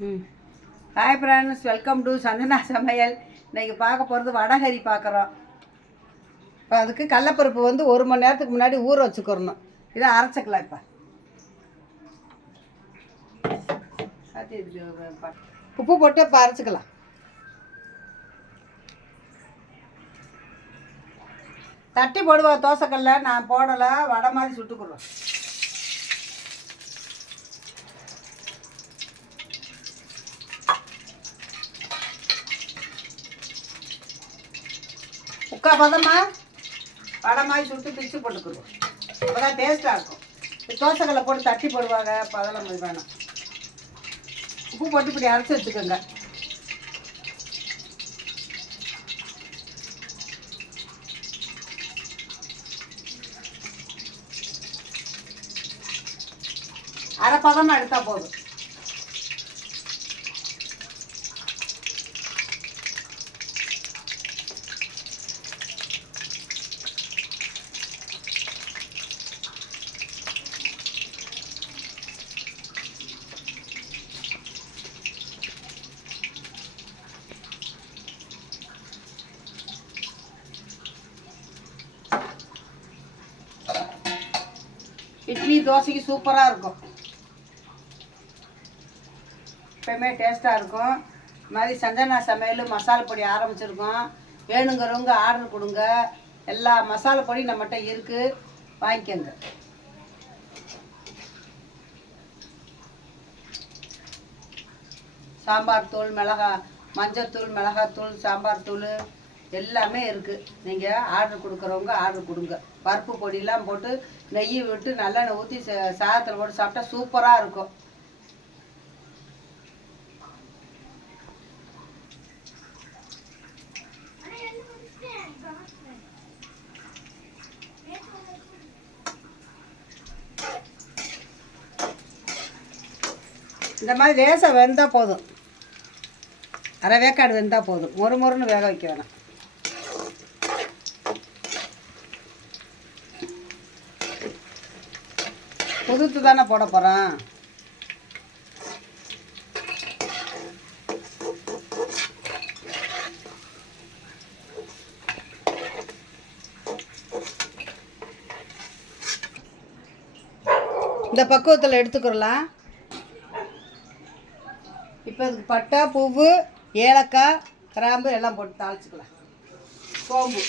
ம். Hi friends welcome to Santhana சமையல் இன்றைக்கி பார்க்க போகிறது வடகறி பார்க்குறோம் இப்போ அதுக்கு கடலப்பருப்பு வந்து ஒரு மணி நேரத்துக்கு முன்னாடி ஊற வச்சுக்கிறணும். இதை அரைச்சிக்கலாம் இப்போ. உப்பு போட்டு இப்போ அரைச்சிக்கலாம். தட்டி போடுவோம் தோசைக்கல்ல. நான் போடலை. வடை மாதிரி சுட்டுக்குறோம் முக்கா பதமா வடை சுட்டு பிச்சு போட்டுக்குருவோம் அப்போதான் டேஸ்ட்டாக இருக்கும். தோசைக்கல்லை போட்டு தட்டி போடுவாங்க அப்போ வேணும் வேணாம். உப்பு போட்டு இப்படி அரைச்சி வச்சுக்கோங்க. அரை பதமாக எடுத்தால் போதும். இட்லி தோசைக்கு சூப்பராக இருக்கும். எப்பயுமே டேஸ்ட்டாக இருக்கும். இது மாதிரி சஞ்சனா சமையல் மசாலா பொடி ஆரம்பிச்சிருக்கோம். வேணுங்கிறவங்க ஆர்டர் கொடுங்க. எல்லா மசாலா பொடியும் நம்மகிட்ட இருக்குது வாங்கிக்கோங்க. சாம்பார் தூள் மிளகா மஞ்சத்தூள் மிளகாத்தூள் சாம்பார் தூள் எல்லாமே இருக்குது நீங்கள் ஆர்டர் கொடுக்குறவங்க ஆர்டர் கொடுங்க. பருப்பு பொடியெலாம் போட்டு நெய் விட்டு நல்லெண்ணெய் ஊற்றி சாதத்தில் போட்டு சாப்பிட்டா சூப்பராக இருக்கும். இந்த மாதிரி லேசாக வெந்தால் போதும். அரை வேக்காடு வெந்தால் போதும். மொறு மொறுன்னு வேக வைக்க வேணாம். புதுத்து தானே போட போகிறோம் இந்த பக்குவத்தில் எடுத்துக்கிறலாம் இப்போ இதுக்கு பட்டை பூவு ஏலக்காய் கிராம்பு எல்லாம் போட்டு தாளிச்சுக்கலாம். கோம்பு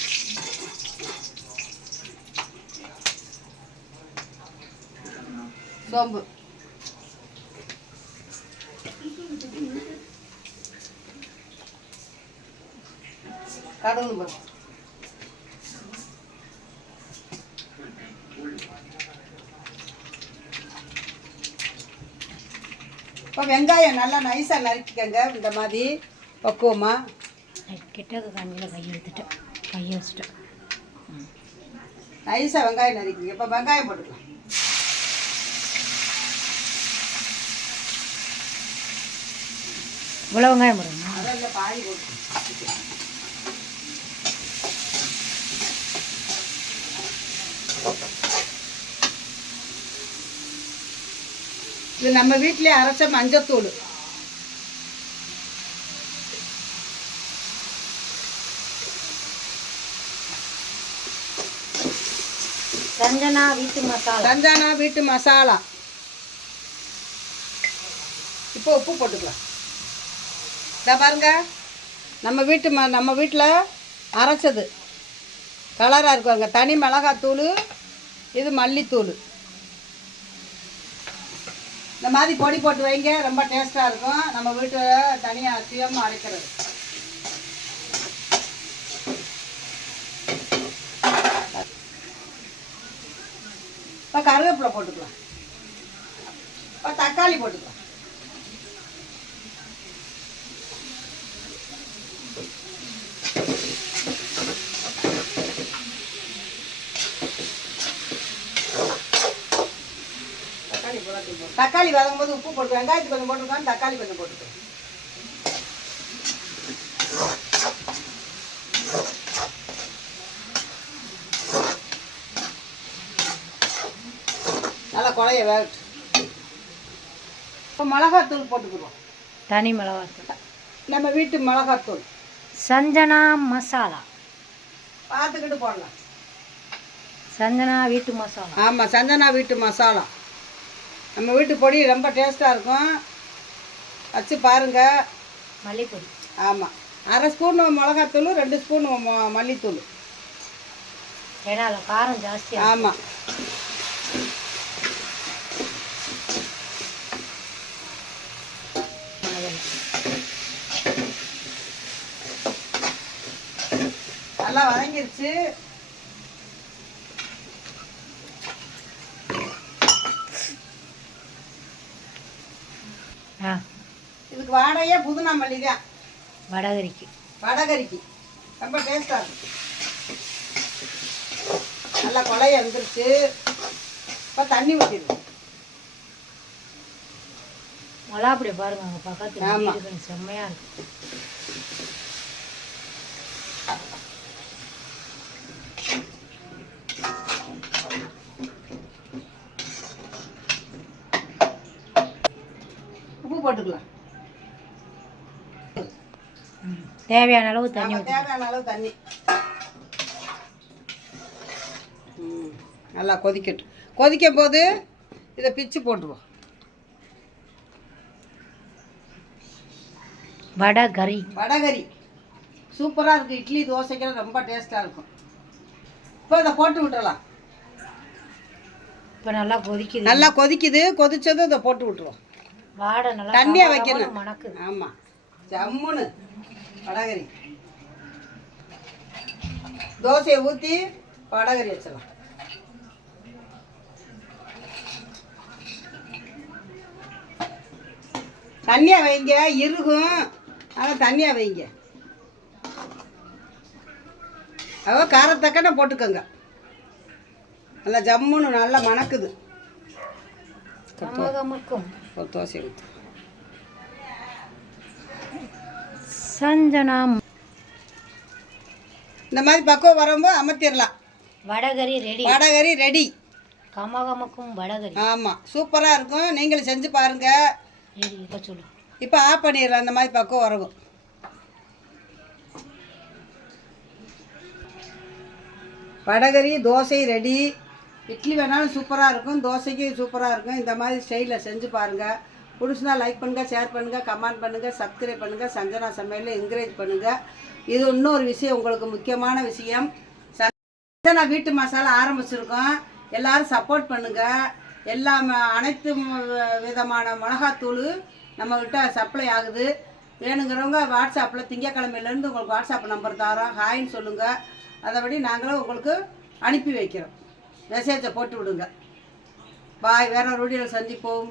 சோம்பு. பருப்பு இப்போ வெங்காயம் நல்லா நைஸாக நறுக்கிக்கங்க இந்த மாதிரி பக்குவமாக கிட்டக்கு காமியில் கையை எடுத்துட்டேன். கையை வச்சுட்டேன். நைஸாக வெங்காயம் நறுக்கிங்க. இப்போ வெங்காயம் போட்டுக்கலாம். இவ்வளோ வெங்காயம் போடுங்க. இது நம்ம வீட்டிலே அரைச்ச மஞ்சத்தூள். சஞ்சனா வீட்டு மசாலா. சந்தானா வீட்டு மசாலா. இப்போ உப்பு போட்டுக்கலாம். இதை பாருங்க. நம்ம வீட்டு ம நம்ம வீட்டில் அரைச்சது. கலராக இருக்குங்க தனி மிளகாத்தூள் இது மல்லித்தூள். இந்த மாதிரி பொடி போட்டு வைங்க. ரொம்ப டேஸ்ட்டாக இருக்கும். நம்ம வீட்டில் தனியாக சுயமாக அரைக்கிறது. இப்போ கருவேப்பிலை போட்டுக்கலாம். இப்போ தக்காளி போட்டுக்கலாம் தக்காளி போட்டு தக்காளி வதங்கும் போது உப்பு போட்டு வெங்காயத்துக்கு கொஞ்சம் போட்டுருக்கான் தக்காளி கொஞ்சம் போட்டுக்கலாம் நல்லா குழைய வேகட்டும் இப்போ மிளகாத்தூள் போட்டுக்குருவோம் தனி மிளகாத்தூள். நம்ம வீட்டு மிளகாத்தூள். சஞ்சனா மசாலா. பார்த்துக்கிட்டு போடலாம். சஞ்சனா வீட்டு மசாலா. ஆமாம் சந்தனா வீட்டு மசாலா. நம்ம வீட்டு பொடி ரொம்ப டேஸ்ட்டாக இருக்கும். வச்சு பாருங்கள் மல்லிப்பொடி. ஆமாம் அரை ஸ்பூன் மிளகாத்தூள் ரெண்டு ஸ்பூன் மல்லித்தூள். ஏன்னா காரம் ஜாஸ்தியாக ஆமாம் நல்லா வதங்கிருச்சு. ஆ. இதுக்கு வாடையே புதினா மல்லி தான் வடகரிக்கு. வடகரிக்கு. ரொம்ப டேஸ்ட்டாக இருக்கும் நல்லா கொலைய வந்துருச்சு. இப்போ தண்ணி ஊற்றிடுவோம் மொளாப்பொடி பாருங்க அங்கே பக்கத்தில் செம்மையாக இருக்கு உப்பு போட்டுக்கலாம். தேவையான அளவு தண்ணி தேவையான அளவு தண்ணி. நல்லா கொதிக்கட்டும். கொதிக்கும் போது இதை பிச்சு போட்டுருவோம். வடகரி வடகரி சூப்பராக இருக்குது இட்லி தோசைக்கெல்லாம் ரொம்ப டேஸ்ட்டாக இருக்கும். இப்போ இதை போட்டு விட்டுறலாம். இப்போ நல்லா கொதிக்குது. நல்லா கொதிக்குது. கொதிச்சதும் இதை போட்டு விட்டுருவோம். வாடை நல்லா தண்ணியை கம வைக்கணும். மணக்குது. ஆமாம் ஜம்முன்னு. வடகரி. தோசையை ஊற்றி வடகரி வச்சிடலாம். தண்ணியாக வைங்க இறுகும். ஆனால் தண்ணியாக வைங்க. அவ காரத்தக்கன போட்டுக்கோங்க. நல்லா ஜம்முன்னு நல்லா மணக்குது. ஒரு தோசை ஊற்று சஞ்சனா இந்த மாதிரி பக்குவம் வரும்போது அமர்த்திடலாம். வடகரி ரெடி. வடகரி ரெடி. கமகமக்கும் வடகரி. ஆமாம் சூப்பராக இருக்கும். நீங்களும் செஞ்சு பாருங்கள் இப்போ சொல்லு. இப்போ ஆஃப் பண்ணிடலாம் அந்த மாதிரி பக்குவம் வரவும். வடகரி தோசை ரெடி. இட்லி வேணாலும் சூப்பராக இருக்கும் தோசைக்கு சூப்பராக இருக்கும். இந்த மாதிரி ஸ்டைலில் செஞ்சு பாருங்கள் பிடிச்சினா லைக் பண்ணுங்கள் ஷேர் பண்ணுங்கள் கமெண்ட் பண்ணுங்கள் சப்ஸ்கிரைப் பண்ணுங்கள் சஞ்சனா சமையலில் என்கரேஜ் பண்ணுங்கள் இது இன்னொரு விஷயம் உங்களுக்கு முக்கியமான விஷயம். சஞ்சனா வீட்டு மசாலா ஆரம்பிச்சிருக்கோம். எல்லோரும் சப்போர்ட் பண்ணுங்கள் எல்லா அனைத்து விதமான மிளகாத்தூள் நம்மக்கிட்ட சப்ளை ஆகுது. வேணுங்கிறவங்க வாட்ஸ்அப்பில் திங்கக்கிழமையிலேருந்து உங்களுக்கு வாட்ஸ்அப் நம்பர் தரோம். ஹாய்ன்னு சொல்லுங்கள் அதைபடி நாங்களும் உங்களுக்கு அனுப்பி வைக்கிறோம். மெசேஜை போட்டு விடுங்க பாய் வேற ஒரு வீடியோவில் சந்திப்போம்.